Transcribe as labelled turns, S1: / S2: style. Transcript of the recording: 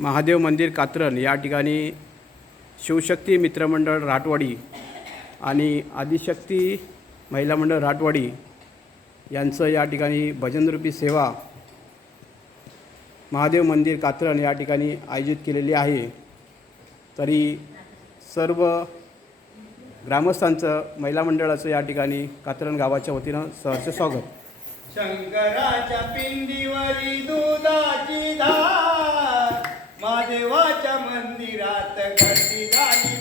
S1: महादेव मंदिर कात्रण या ठिकाणी शिवशक्ती मित्रमंडळ राटवाडी आणि आदिशक्ती महिला मंडळ राटवाडी यांचं या ठिकाणी भजनरूपी सेवा महादेव मंदिर कात्रण या ठिकाणी आयोजित केलेली आहे. तरी सर्व ग्रामस्थांचं महिला मंडळाचं या ठिकाणी कात्रण गावाच्या वतीनं सहर्ष स्वागत.
S2: शंकराच्या पिंडीवरी दुधाची கட்டினாயி.